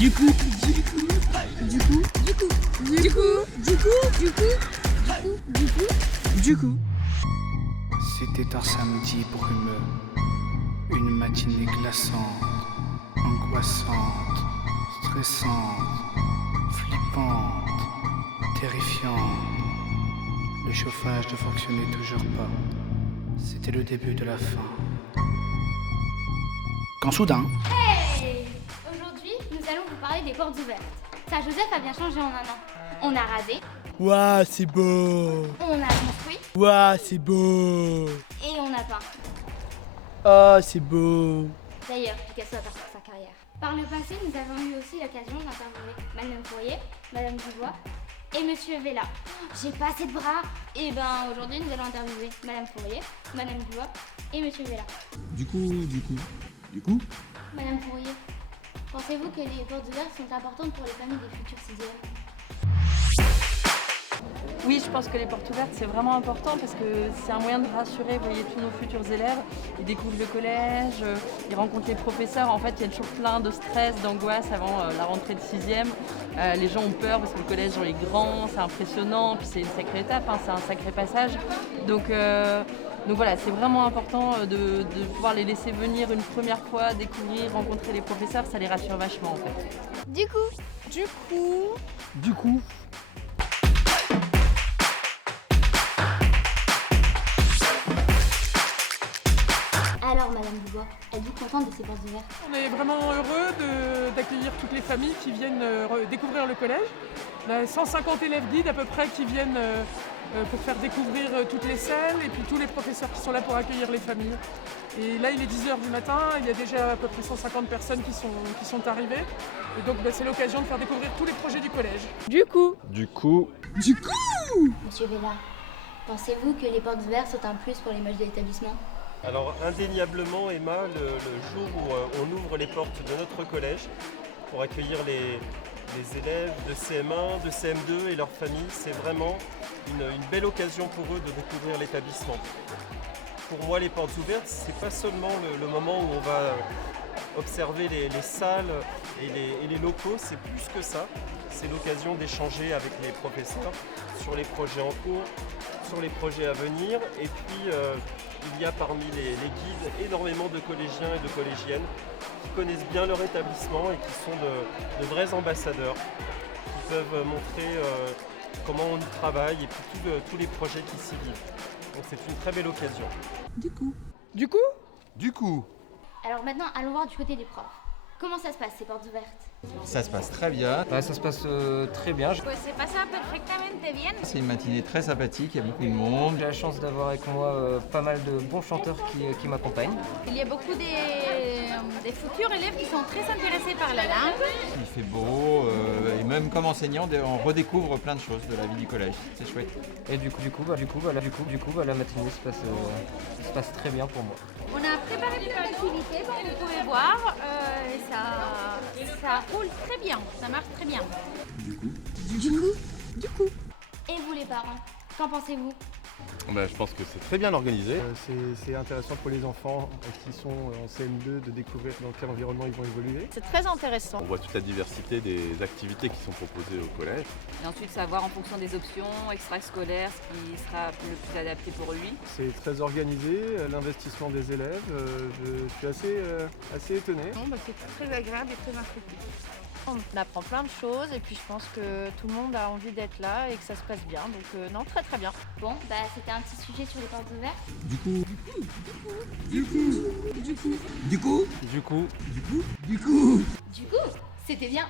Du coup, C'était un samedi brumeux, une matinée glaçante, angoissante, stressante, flippante, terrifiante. Le chauffage ne fonctionnait toujours pas. C'était le début de la fin. Quand soudain, Hey! Aujourd'hui, nous allons vous parler des portes ouvertes. Saint-Joseph a bien changé en un an. On a rasé, Ouah, c'est beau. on a construit Ouah, c'est beau. et on a peint. Ah, c'est beau. D'ailleurs, Picasso a parcouru sa carrière. Par le passé, nous avons eu aussi l'occasion d'interviewer Madame Fourier, Madame Dubois et Monsieur Vella. J'ai pas assez de bras. Et ben aujourd'hui, nous allons interviewer Madame Fourier, Madame Dubois et Monsieur Vella. Du coup. Madame Fourier, pensez-vous que les portes ouvertes sont importantes pour les familles des futurs sixièmes? Oui, je pense que les portes ouvertes, c'est vraiment important parce que c'est un moyen de rassurer, vous voyez, tous nos futurs élèves. Ils découvrent le collège, ils rencontrent les professeurs. En fait, il y a toujours plein de stress, d'angoisse avant la rentrée de 6e. Les gens ont peur parce que le collège est grand, c'est impressionnant, puis c'est une sacrée étape, hein, c'est un sacré passage. Donc voilà, c'est vraiment important de pouvoir les laisser venir une première fois, découvrir, rencontrer les professeurs, ça les rassure vachement en fait. Du coup, alors Madame Dubois, êtes-vous contente de ces portes ouvertes? On est vraiment heureux d'accueillir toutes les familles qui viennent découvrir le collège. On a 150 élèves guides à peu près qui viennent pour faire découvrir toutes les salles et puis tous les professeurs qui sont là pour accueillir les familles. Et là il est 10h du matin, il y a déjà à peu près 150 personnes qui sont arrivées. Et donc c'est l'occasion de faire découvrir tous les projets du collège. Du coup, Monsieur Vella, pensez-vous que les portes ouvertes sont un plus pour l'image de l'établissement? Alors indéniablement Emma, le jour où on ouvre les portes de notre collège pour accueillir les élèves de CM1, de CM2 et leurs familles, c'est vraiment une belle occasion pour eux de découvrir l'établissement. Pour moi les portes ouvertes, c'est pas seulement le moment où on va observer les salles et les locaux, c'est plus que ça. C'est l'occasion d'échanger avec les professeurs sur les projets en cours, sur les projets à venir. Et puis il y a parmi les guides énormément de collégiens et de collégiennes qui connaissent bien leur établissement et qui sont de vrais ambassadeurs, qui peuvent montrer comment on y travaille et puis tous les projets qui s'y vivent. Donc c'est une très belle occasion. Du coup, Alors maintenant, allons voir du côté des profs. Comment ça se passe ces portes ouvertes? Ça se passe très bien. Ça se passe très bien. Pues se pasa perfectamente bien. C'est une matinée très sympathique, il y a beaucoup de monde. J'ai la chance d'avoir avec moi pas mal de bons chanteurs qui m'accompagnent. Il y a beaucoup des futurs élèves qui sont très intéressés par la langue. Il fait beau et même comme enseignant, on redécouvre plein de choses de la vie du collège. C'est chouette. Et du coup, la matinée se passe très bien pour moi. On a préparé des activités, comme vous pouvez voir. Ça roule très bien, ça marche très bien. Et vous les parents, qu'en pensez-vous? Je pense que c'est très bien organisé. C'est intéressant pour les enfants qui sont en CM2 de découvrir dans quel environnement ils vont évoluer. C'est très intéressant. On voit toute la diversité des activités qui sont proposées au collège. Et ensuite savoir en fonction des options extrascolaires ce qui sera le plus adapté pour lui. C'est très organisé, l'investissement des élèves, je suis assez étonné. C'est très agréable et très instructif. On apprend plein de choses et puis je pense que tout le monde a envie d'être là et que ça se passe bien. Donc non, très très bien. Bon, c'était un petit sujet sur les portes ouvertes. Du coup, Du coup, c'était bien.